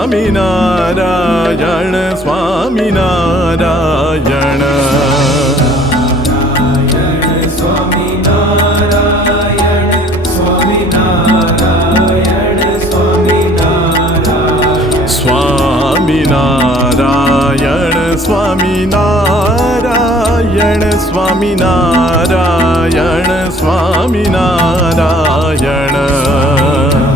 Swaminarayana Swaminarayana Swaminarayana Swaminarayana Swaminarayana Swaminarayana Swaminarayana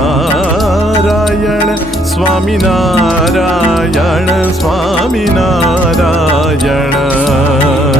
Narayana Swami Narayana Swami Narayana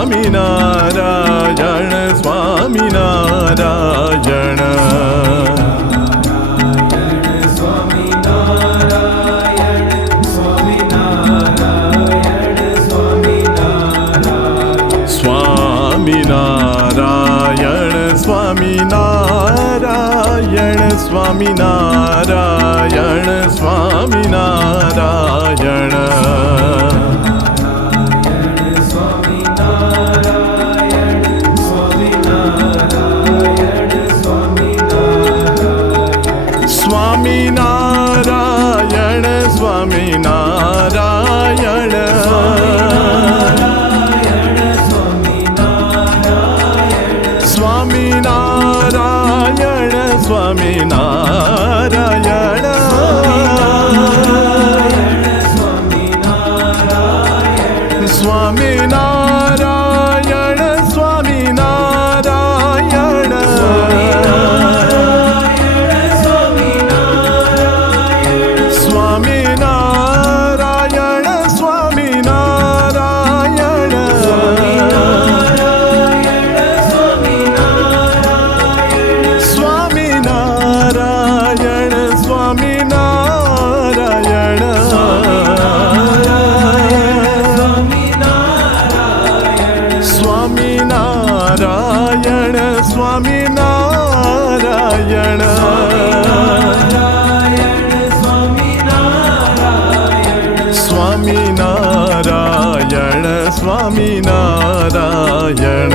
Swami Narayan Swami Narayani Swami Swami Narayan Swami Narayan Swaminath Narayana Swami Narayana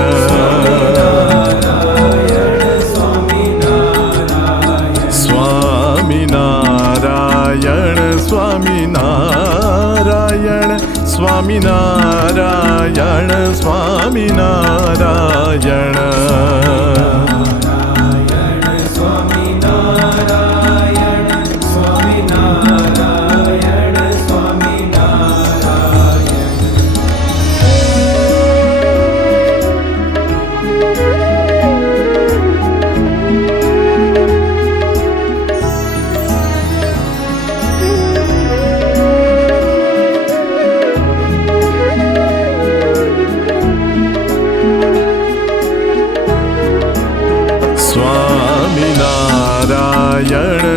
Swami Narayana Swami Narayana Swami Narayana Swami Narayana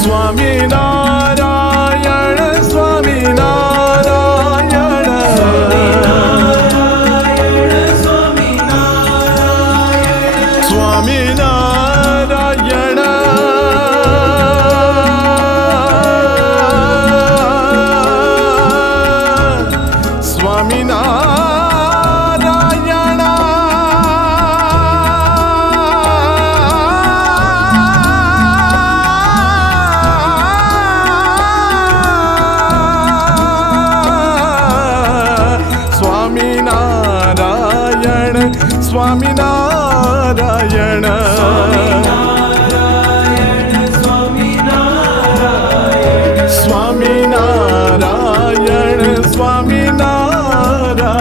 Swamina.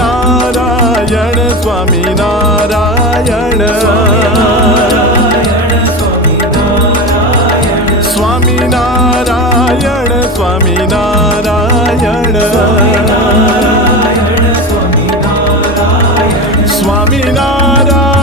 Narayana Swami Narayana Swami Narayana Swami Narayana Swami Narayana Swami Narayana Swami Narayana